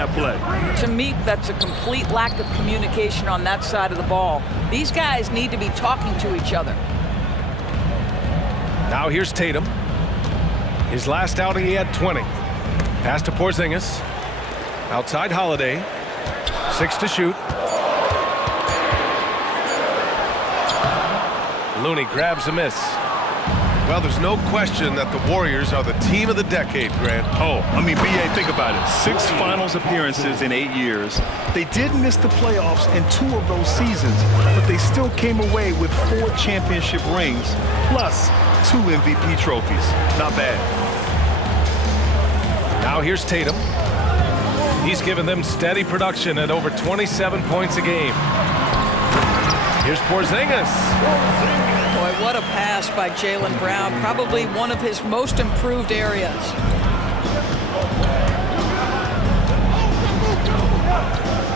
that play. To me, that's a complete lack of communication on that side of the ball. These guys need to be talking to each other. Now here's Tatum. His last outing, he had 20. Pass to Porzingis. Outside Holiday. 6 to shoot. Looney grabs a miss. Well, there's no question that the Warriors are the team of the decade, Grant. Oh, I mean, B.A., think about it. 6 finals appearances in 8 years. They did miss the playoffs in 2 of those seasons, but they still came away with 4 championship rings, plus 2 MVP trophies. Not bad. Now here's Tatum. He's given them steady production at over 27 points a game. Here's Porzingis. Boy, what a pass by Jaylen Brown. Probably one of his most improved areas.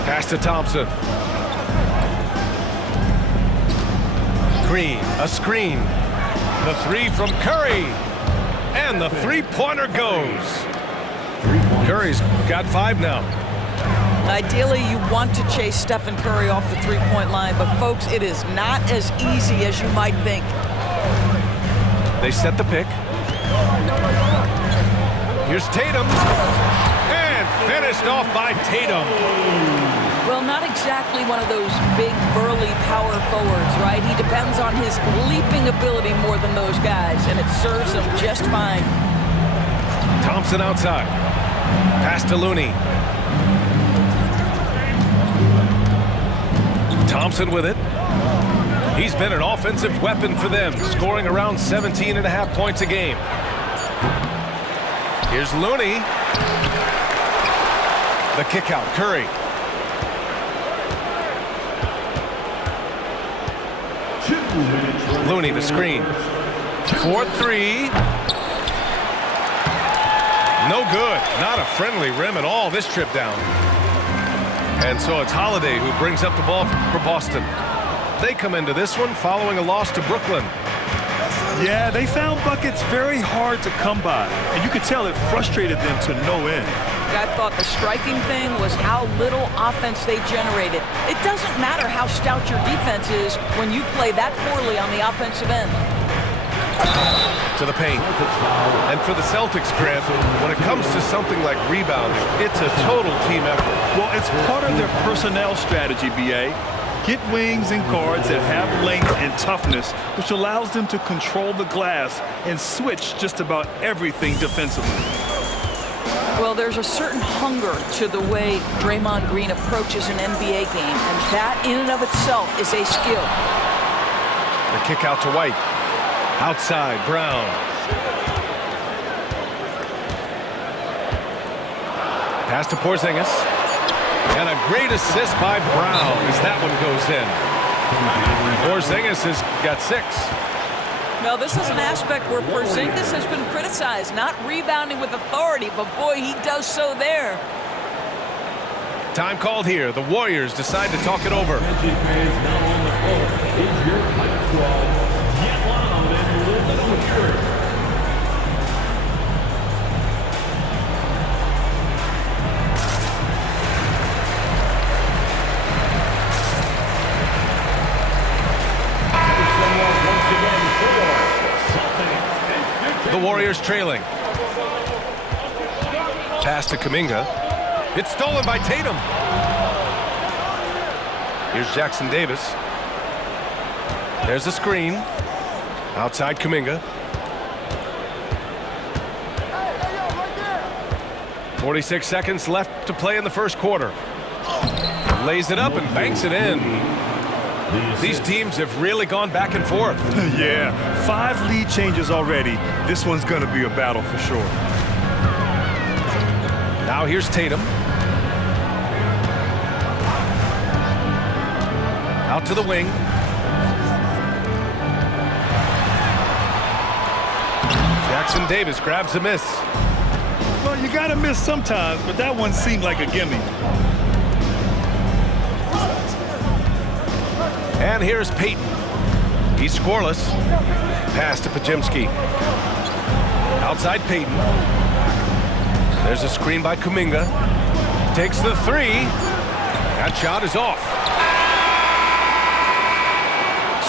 Pass to Thompson. Green, a screen. The 3 from Curry. And the three-pointer goes. Curry's got 5 now. Ideally, you want to chase Stephen Curry off the three-point line, but folks, it is not as easy as you might think. They set the pick. Here's Tatum. And finished off by Tatum. Well, not exactly one of those big, burly power forwards, right? He depends on his leaping ability more than those guys, and it serves him just fine. Thompson outside. Pass to Looney. Thompson with it. He's been an offensive weapon for them, scoring around 17.5 points a game. Here's Looney. The kick out, Curry. Looney, the screen. 4-3. No good. Not a friendly rim at all this trip down. And so it's Holiday who brings up the ball for Boston. They come into this one following a loss to Brooklyn. Yeah, they found buckets very hard to come by, and you could tell it frustrated them to no end. I thought the striking thing was how little offense they generated. It doesn't matter how stout your defense is when you play that poorly on the offensive end. To the paint. And for the Celtics, Grant, when it comes to something like rebounding, it's a total team effort. Well, it's part of their personnel strategy, B.A. Get wings and guards that have length and toughness, which allows them to control the glass and switch just about everything defensively. Well, there's a certain hunger to the way Draymond Green approaches an NBA game, and that in and of itself is a skill. The kick out to White. Outside, Brown. Pass to Porzingis. And a great assist by Brown as that one goes in. Porzingis has got 6. Now, this is an aspect where Porzingis has been criticized, not rebounding with authority, but boy, he does so there. Time called here. The Warriors decide to talk it over. The Warriors trailing. Pass to Kuminga. It's stolen by Tatum. Here's Jackson Davis. There's a screen. Outside Kuminga. 46 seconds left to play in the first quarter. Lays it up and banks it in. These teams have really gone back and forth. Yeah, 5 lead changes already. This one's going to be a battle for sure. Now here's Tatum. Out to the wing. Jackson Davis grabs a miss. Well, you got to miss sometimes, but that one seemed like a gimme. And here's Payton. He's scoreless. Pass to Podziemski. Outside Payton. There's a screen by Kuminga. Takes the three. That shot is off.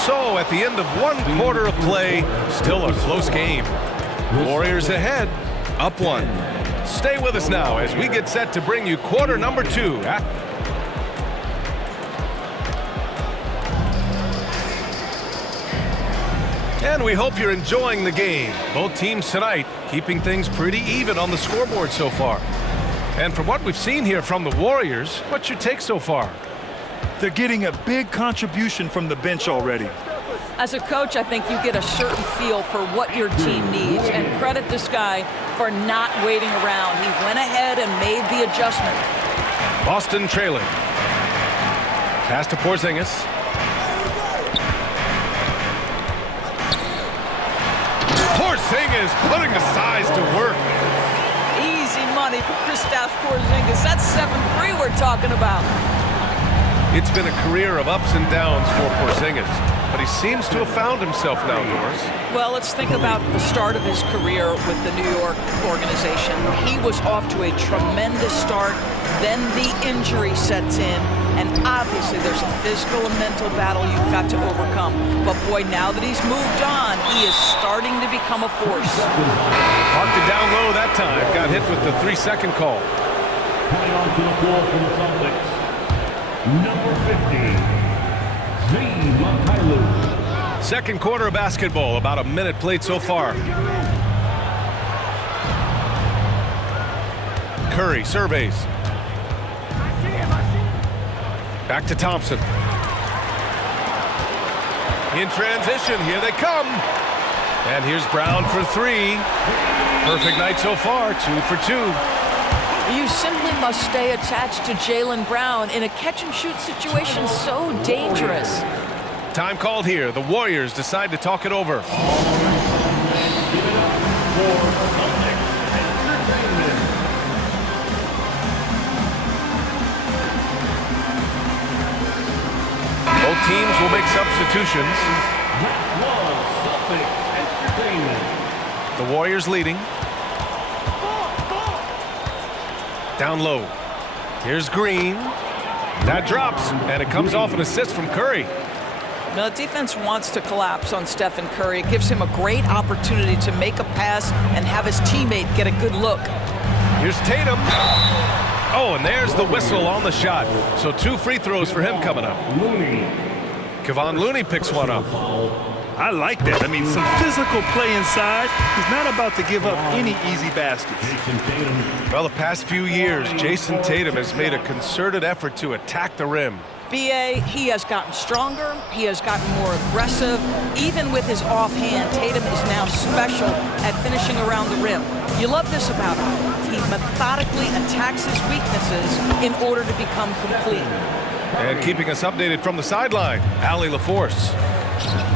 So at the end of 1 quarter of play, still a close game. Warriors ahead, up 1. Stay with us now as we get set to bring you quarter number 2. And we hope you're enjoying the game. Both teams tonight keeping things pretty even on the scoreboard so far. And from what we've seen here from the Warriors, what's your take so far? They're getting a big contribution from the bench already. As a coach, I think you get a certain feel for what your team needs, and credit this guy for not waiting around. He went ahead and made the adjustment. Boston trailing. Pass to Porzingis. Porzingis putting the size to work. Easy money for Kristaps Porzingis. That's 7-3 we're talking about. It's been a career of ups and downs for Porzingis, but he seems to have found himself now, Doris. Well, let's think about the start of his career with the New York organization. He was off to a tremendous start, then the injury sets in, and obviously there's a physical and mental battle you've got to overcome. But boy, now that he's moved on, he is starting to become a force. Parked it down low that time, got hit with the 3-second call. Coming onto the floor for the Celtics, number 50, Z. Mykhailiuk. Second quarter of basketball, about a minute played so far. Curry surveys. Back to Thompson. In transition, here they come. And here's Brown for 3. Perfect night so far, 2 for 2. You simply must stay attached to Jaylen Brown in a catch-and-shoot situation so dangerous. Time called here. The Warriors decide to talk it over. Both teams will make substitutions. The Warriors leading. Down low. Here's Green. That drops, and it comes off an assist from Curry. Now, the defense wants to collapse on Stephen Curry. It gives him a great opportunity to make a pass and have his teammate get a good look. Here's Tatum. Oh, and there's the whistle on the shot. So 2 free throws for him coming up. Kevon Looney picks one up. I like that. I mean, some physical play inside. He's not about to give up any easy baskets. Well, the past few years, Jason Tatum has made a concerted effort to attack the rim. B.A., he has gotten stronger. He has gotten more aggressive. Even with his offhand, Tatum is now special at finishing around the rim. You love this about him. He methodically attacks his weaknesses in order to become complete. And keeping us updated from the sideline, Allie LaForce.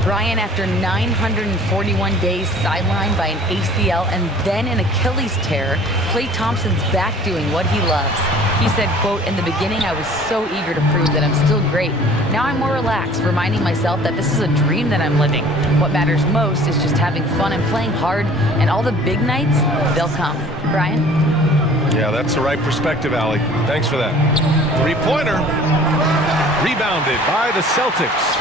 Brian, after 941 days sidelined by an ACL and then an Achilles tear, Klay Thompson's back doing what he loves. He said, quote, "In the beginning, I was so eager to prove that I'm still great. Now I'm more relaxed, reminding myself that this is a dream that I'm living. What matters most is just having fun and playing hard, and all the big nights, they'll come." Brian? Yeah, that's the right perspective, Allie. Thanks for that. 3-pointer. Rebounded by the Celtics.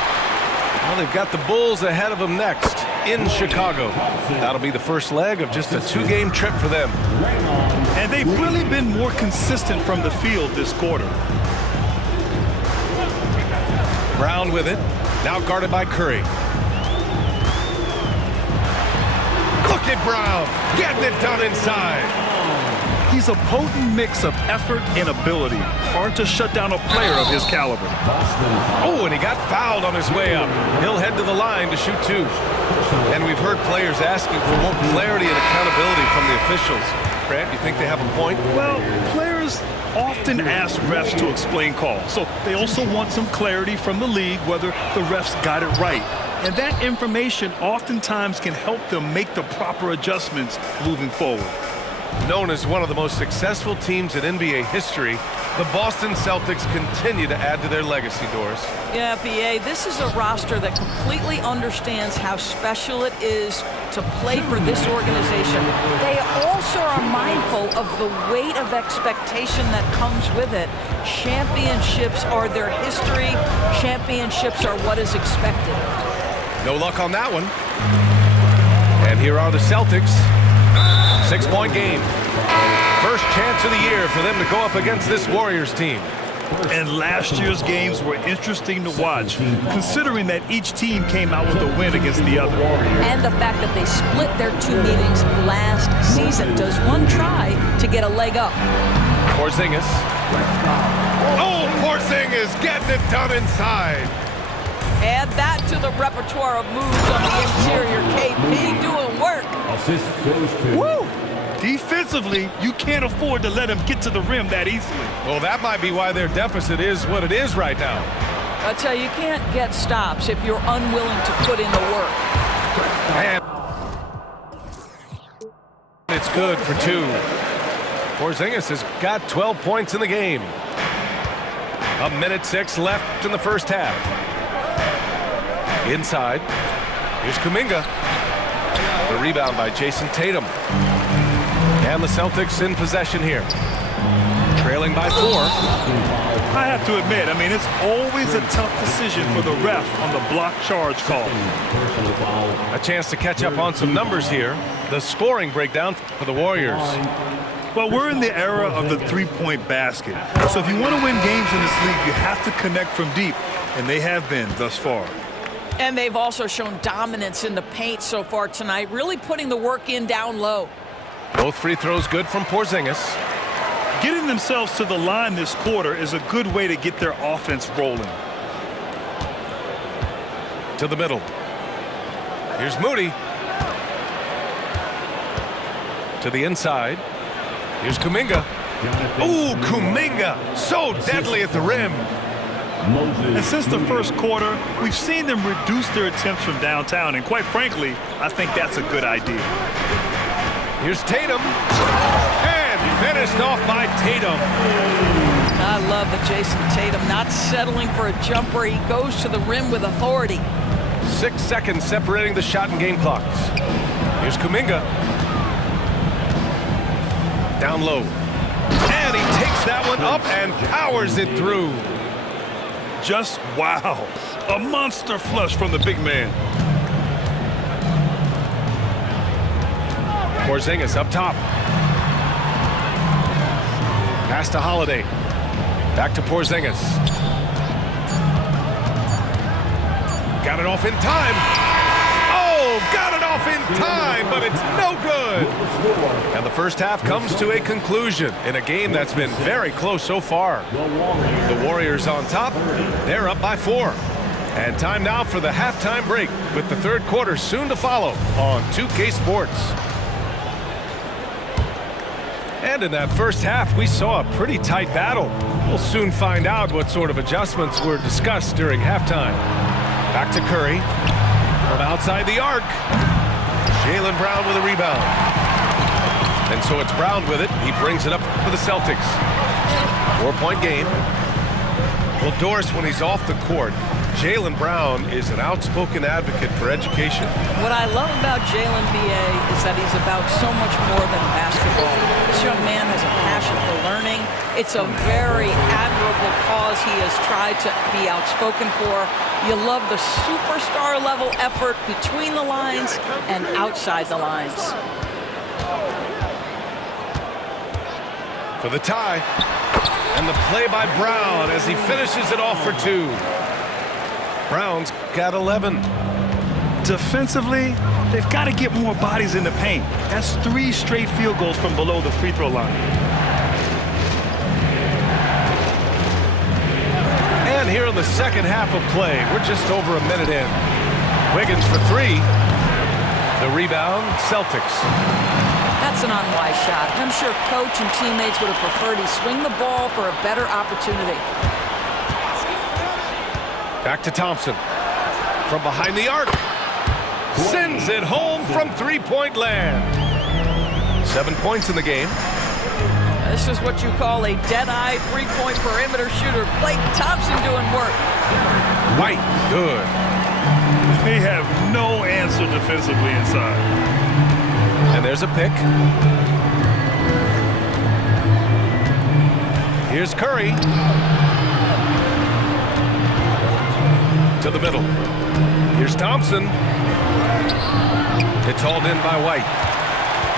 Well, they've got the Bulls ahead of them next in Chicago. That'll be the first leg of just a 2-game trip for them. And they've really been more consistent from the field this quarter. Brown with it. Now guarded by Curry. Look at Brown getting it done inside. He's a potent mix of effort and ability. Hard to shut down a player of his caliber. Oh, and he got fouled on his way up. He'll head to the line to shoot 2. And we've heard players asking for more clarity and accountability from the officials. Brad, you think they have a point? Well, players often ask refs to explain calls, so they also want some clarity from the league whether the refs got it right. And that information oftentimes can help them make the proper adjustments moving forward. Known as one of the most successful teams in NBA history, the Boston Celtics continue to add to their legacy, Doris. Yeah, BA, this is a roster that completely understands how special it is to play for this organization. They also are mindful of the weight of expectation that comes with it. Championships are their history. Championships are what is expected. No luck on that one. And here are the Celtics. 6-point game. First chance of the year for them to go up against this Warriors team. And last year's games were interesting to watch, considering that each team came out with a win against the other. And the fact that they split their 2 meetings last season. Does one try to get a leg up? Porzingis. Oh, Porzingis getting it done inside. Add that to the repertoire of moves on the interior. KP doing work. Assist goes to Woo! Defensively, you can't afford to let him get to the rim that easily. Well, that might be why their deficit is what it is right now. I tell you, you can't get stops if you're unwilling to put in the work. And it's good for 2. Porzingis has got 12 points in the game. 1:06 left in the first half. Inside, here's Kuminga. The rebound by Jason Tatum. And the Celtics in possession here. Trailing by 4. I have to admit, I mean, it's always a tough decision for the ref on the block charge call. personal foul. A chance to catch up on some numbers here. The scoring breakdown for the Warriors. Well, we're in the era of the three-point basket. So if you want to win games in this league, you have to connect from deep, and they have been thus far. And they've also shown dominance in the paint so far tonight, really putting the work in down low. Both free throws good from Porzingis. Getting themselves to the line this quarter is a good way to get their offense rolling. To the middle. Here's Moody. To the inside. Here's Kuminga. Ooh, Kuminga, so deadly at the rim. And since the first quarter, we've seen them reduce their attempts from downtown, and quite frankly, I think that's a good idea. Here's Tatum. And finished off by Tatum. I love the Jason Tatum not settling for a jumper. He goes to the rim with authority. 6 seconds separating the shot and game clocks. Here's Kuminga. Down low. And he takes that one up and powers it through. Just wow. A monster flush from the big man. Porzingis up top. Pass to Holiday. Back to Porzingis. Got it off in time. Oh, got it off in time, but it's no good. And the first half comes to a conclusion in a game that's been very close so far. The Warriors on top. They're up by 4. And time now for the halftime break with the third quarter soon to follow on 2K Sports. And in that first half, we saw a pretty tight battle. We'll soon find out what sort of adjustments were discussed during halftime. Back to Curry. From outside the arc. Jaylen Brown with a rebound. And so it's Brown with it. He brings it up for the Celtics. 4-point game. Well, Doris, when he's off the court, Jaylen Brown is an outspoken advocate for education. What I love about Jaylen, B.A., is that he's about so much more than basketball. This young man has a passion for learning. It's a very admirable cause he has tried to be outspoken for. You love the superstar level effort between the lines and outside the lines. For the tie. And the play by Brown as he finishes it off for 2. Brown's got 11. Defensively, they've got to get more bodies in the paint. That's 3 straight field goals from below the free throw line. And here in the second half of play, we're just over a minute in. Wiggins for 3. The rebound, Celtics. That's an unwise shot. I'm sure coach and teammates would have preferred he swing the ball for a better opportunity. Back to Thompson. From behind the arc. Sends it home from 3-point land. 7 points in the game. This is what you call a dead-eye three-point perimeter shooter. Blake Thompson doing work. White, good. They have no answer defensively inside. And there's a pick. Here's Curry. To the middle. Here's Thompson. It's hauled in by White.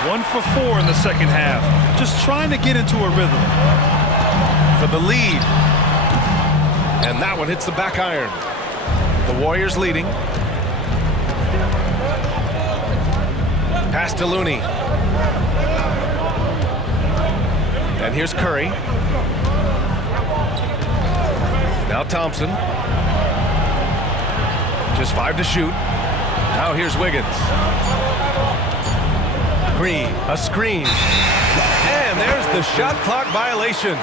1 for 4 in the second half. Just trying to get into a rhythm. For the lead. And that one hits the back iron. The Warriors leading. Pass to Looney. And here's Curry. Now Thompson. Just 5 to shoot. Now here's Wiggins. Green, a screen. And there's the shot clock violation.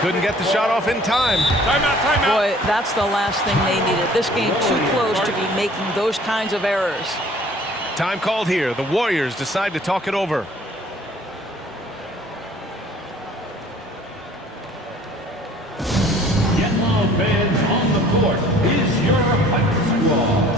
Couldn't get the shot off in time. Timeout. Boy, that's the last thing they needed. This game too close to be making those kinds of errors. Time called here. The Warriors decide to talk it over. Get loud, fans. On the court is your Pipe Squad.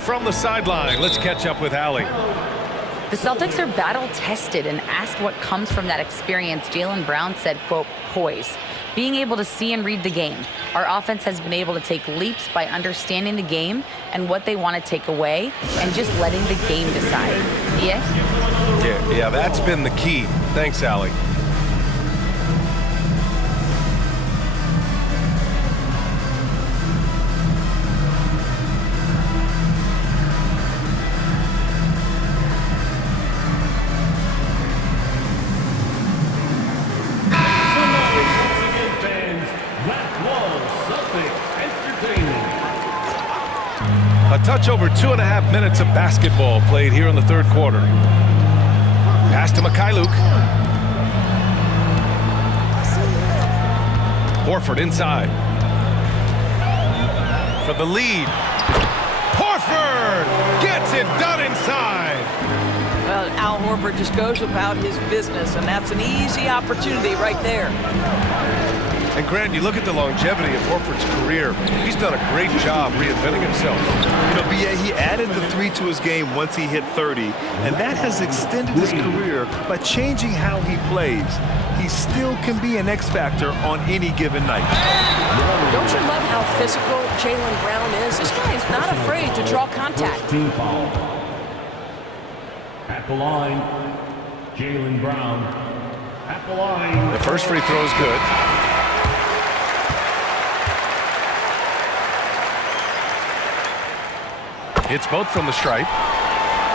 From the sideline, let's catch up with Allie. The Celtics are battle-tested, and asked what comes from that experience, Jaylen Brown said, quote, poise. Being able to see and read the game. Our offense has been able to take leaps by understanding the game and what they want to take away and just letting the game decide. Yes? Yeah, that's been the key. Thanks, Allie. A touch over 2.5 minutes of basketball played here in the third quarter. Pass to Mikhailuk. Horford inside. For the lead. Horford gets it done inside. Well, Al Horford just goes about his business, and that's an easy opportunity right there. And Grant, you look at the longevity of Horford's career. He's done a great job reinventing himself. You know, B.A., he added the 3 to his game once he hit 30, and that has extended his career by changing how he plays. He still can be an X factor on any given night. Don't you love how physical Jaylen Brown is? This guy is not afraid to draw contact. Team foul. At the line, Jaylen Brown. At the line. The first free throw is good. It's both from the stripe.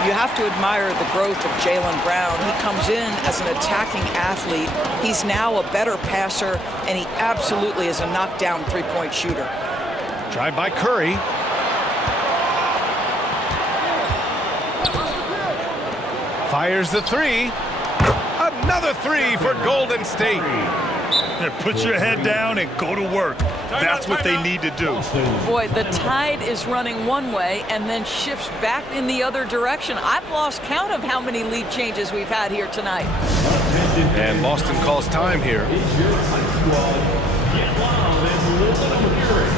You have to admire the growth of Jaylen Brown. He comes in as an attacking athlete. He's now a better passer, and he absolutely is a knockdown three-point shooter. Drive by Curry. Fires the three. Another three for Golden State. Put your head down and go to work. That's what they need to do. Boy, the tide is running one way and then shifts back in the other direction. I've lost count of how many lead changes we've had here tonight. And Boston calls time here. It's your Pipe Squad. Get loud and listen to hearing.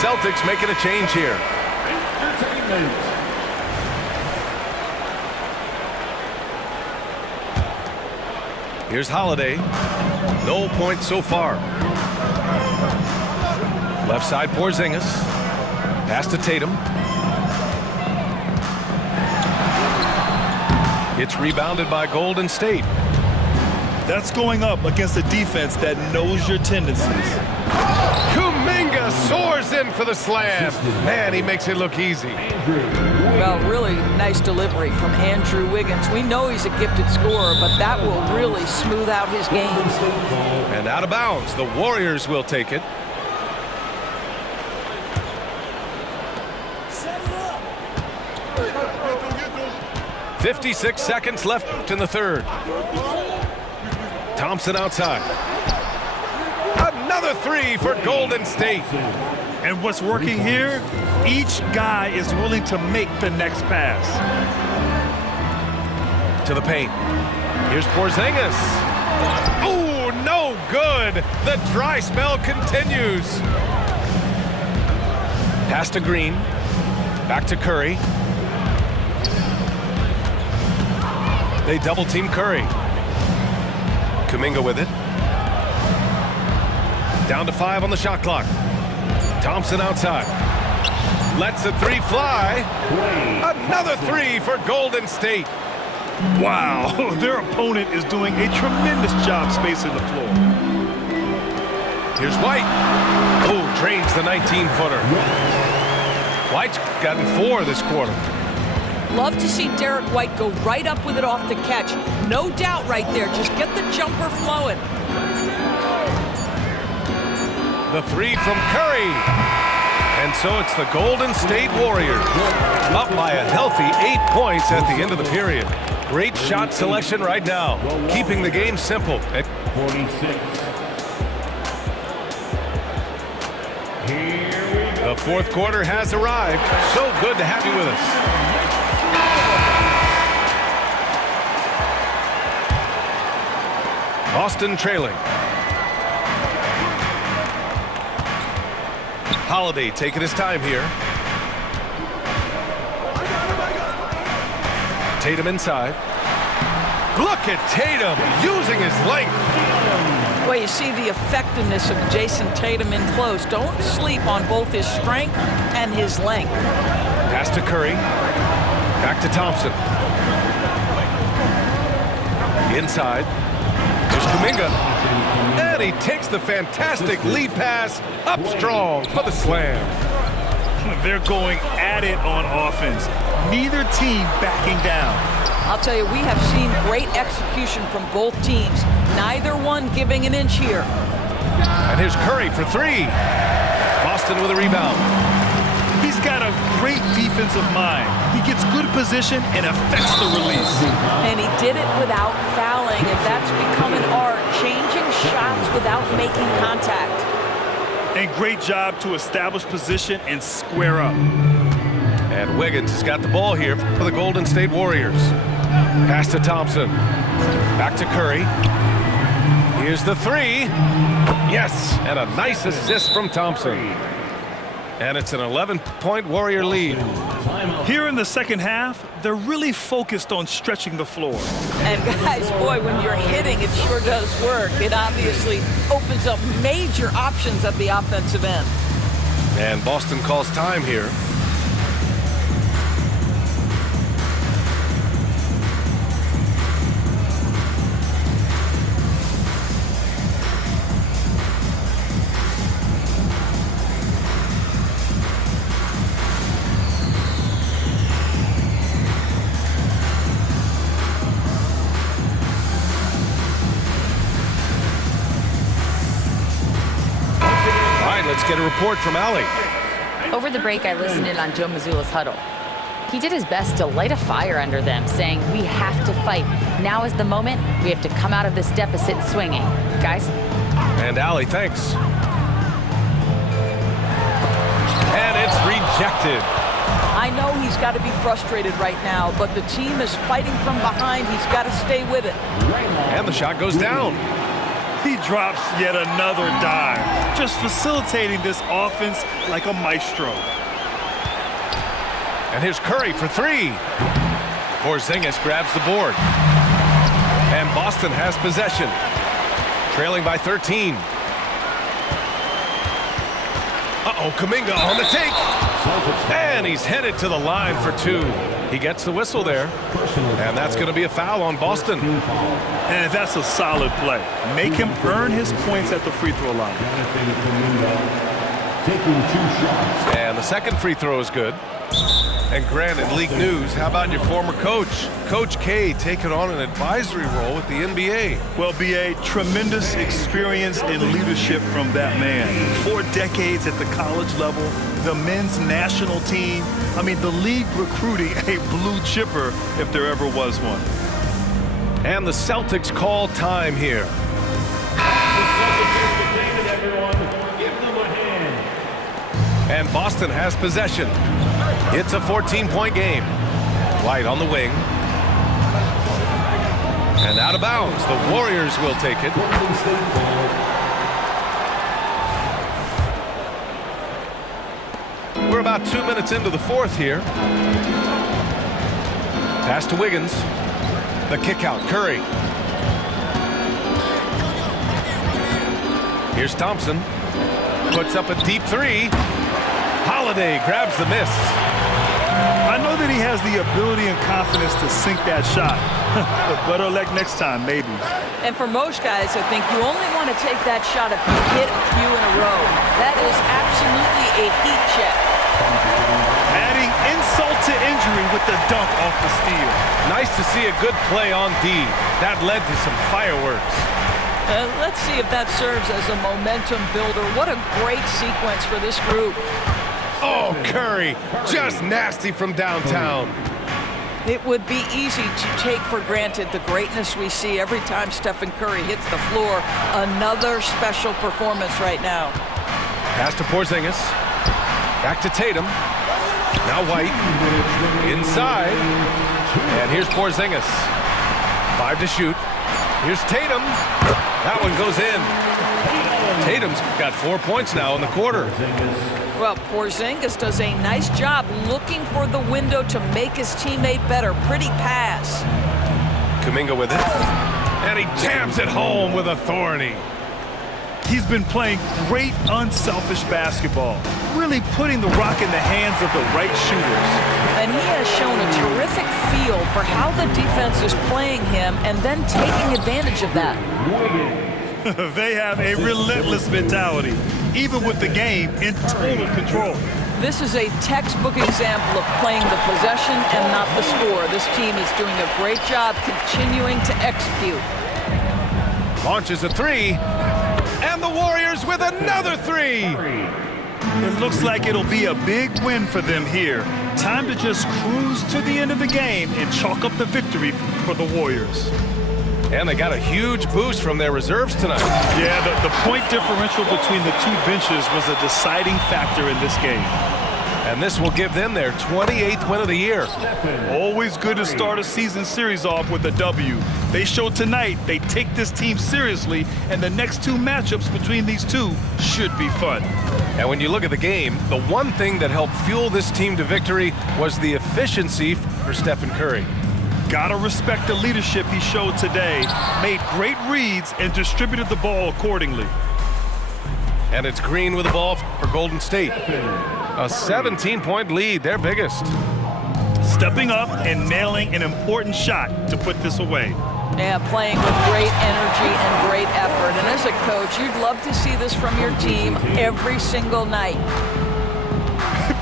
Celtics making a change here. Here's Holiday. No points so far. Left side, Porzingis. Pass to Tatum. It's rebounded by Golden State. That's going up against a defense that knows your tendencies. Kuminga soars in for the slam. Man, he makes it look easy. Well, really nice delivery from Andrew Wiggins. We know he's a gifted scorer, but that will really smooth out his game. And out of bounds, the Warriors will take it. Set it up. 56 seconds left in the third. Thompson outside. Another three for Golden State. And what's working here? Each guy is willing to make the next pass. To the paint. Here's Porzingis. Oh, no good. The dry spell continues. Pass to Green. Back to Curry. They double team Curry. Kuminga with it. Down to 5 on the shot clock. Thompson outside. Lets the three fly. Another three for Golden State. Wow, their opponent is doing a tremendous job spacing the floor. Here's White. Oh, drains the 19-footer. White's gotten 4 this quarter. Love to see Derek White go right up with it off the catch. No doubt right there. Just get the jumper flowing. The three from Curry. And so it's the Golden State Warriors up by a healthy 8 points at the end of the period. Great shot selection right now, keeping the game simple. 46. The fourth quarter has arrived. So good to have you with us. Boston trailing. Holiday taking his time here. Tatum inside. Look at Tatum using his length. Well, you see the effectiveness of Jason Tatum in close. Don't sleep on both his strength and his length. Pass to Curry. Back to Thompson. Inside. There's Kuminga. And he takes the fantastic lead pass up strong for the slam. They're going at it on offense. Neither team backing down. I'll tell you, we have seen great execution from both teams. Neither one giving an inch here. And here's Curry for 3. Boston with a rebound. He's got a great defensive mind. He gets good position and affects the release. And he did it without fouling, and that's become an art, changing shots without making contact. And great job to establish position and square up. And Wiggins has got the ball here for the Golden State Warriors. Pass to Thompson. Back to Curry. Here's the 3. Yes, and a nice assist from Thompson. And it's an 11-point Warrior lead. Here in the second half, they're really focused on stretching the floor. And guys, boy, when you're hitting, it sure does work. It obviously opens up major options at the offensive end. And Boston calls time here. Let's get a report from Allie. Over the break, I listened in on Joe Mazzulla's huddle. He did his best to light a fire under them, saying, we have to fight. Now is the moment. We have to come out of this deficit swinging. Guys? And Allie, thanks. And it's rejected. I know he's got to be frustrated right now, but the team is fighting from behind. He's got to stay with it. And the shot goes down. He drops yet another dime, just facilitating this offense like a maestro. And here's Curry for 3. Porzingis grabs the board. And Boston has possession. Trailing by 13. Uh-oh, Kuminga on the take. And he's headed to the line for 2. He gets the whistle there. And that's going to be a foul on Boston. And that's a solid play. Make him earn his points at the free throw line. Taking 2 shots. And the second free throw is good. And Grant, in league news, how about your former coach, Coach K, taking on an advisory role with the NBA? Well, B.A., tremendous experience and leadership from that man. 4 decades at the college level, the men's national team. I mean, the league recruiting a blue chipper if there ever was one. And the Celtics call time here. And Boston has possession. It's a 14-point game. White on the wing. And out of bounds. The Warriors will take it. We're about 2 minutes into the fourth here. Pass to Wiggins. The kick out, Curry. Here's Thompson. Puts up a deep 3. Holiday grabs the miss. I know that he has the ability and confidence to sink that shot. But better luck next time, maybe. And for most guys, I think you only want to take that shot if you hit a few in a row. That is absolutely a heat check. Adding insult to injury with the dunk off the steal. Nice to see a good play on D. That led to some fireworks. Let's see if that serves as a momentum builder. What a great sequence for this group. Oh, Curry, just nasty from downtown. It would be easy to take for granted the greatness we see every time Stephen Curry hits the floor. Another special performance right now. Pass to Porzingis. Back to Tatum. Now White. Inside. And here's Porzingis. 5 to shoot. Here's Tatum. That one goes in. Tatum's got 4 points now in the quarter. Well, Porzingis does a nice job looking for the window to make his teammate better. Pretty pass. Kuminga with it. And he jams it home with authority. He's been playing great, unselfish basketball, really putting the rock in the hands of the right shooters. And he has shown a terrific feel for how the defense is playing him and then taking advantage of that. They have a relentless mentality, even with the game in total control. This is a textbook example of playing the possession and not the score. This team is doing a great job continuing to execute. Launches a 3. And the Warriors with another 3. It looks like it'll be a big win for them here. Time to just cruise to the end of the game and chalk up the victory for the Warriors. And they got a huge boost from their reserves tonight. Yeah, the point differential between the two benches was a deciding factor in this game. And this will give them their 28th win of the year. Always good to start a season series off with a W. They showed tonight they take this team seriously, and the next 2 matchups between these two should be fun. And when you look at the game, the one thing that helped fuel this team to victory was the efficiency for Stephen Curry. Gotta respect the leadership he showed today. Made great reads and distributed the ball accordingly. And it's Green with the ball for Golden State. A 17-point lead, their biggest. Stepping up and nailing an important shot to put this away. Yeah, playing with great energy and great effort. And as a coach, you'd love to see this from your team every single night.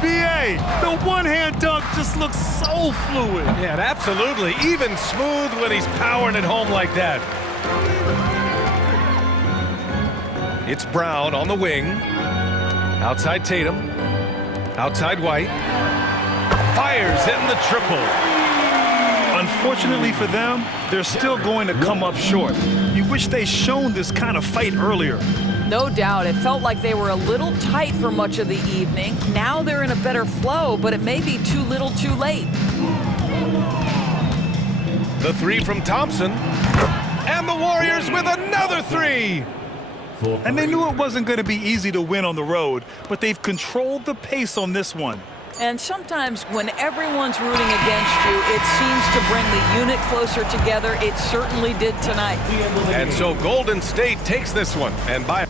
B.A., the one-hand dunk just looks so fluid. Yeah, absolutely. Even smooth when he's powering it home like that. It's Brown on the wing. Outside Tatum. Outside White. Fires in the triple. Unfortunately for them, they're still going to come up short. You wish they'd shown this kind of fight earlier. No doubt. It felt like they were a little tight for much of the evening. Now they're in a better flow, but it may be too little too late. The 3 from Thompson. And the Warriors with another 3. And they knew it wasn't going to be easy to win on the road, but they've controlled the pace on this one. And sometimes when everyone's rooting against you, it seems to bring the unit closer together. It certainly did tonight. And so Golden State takes this one. And by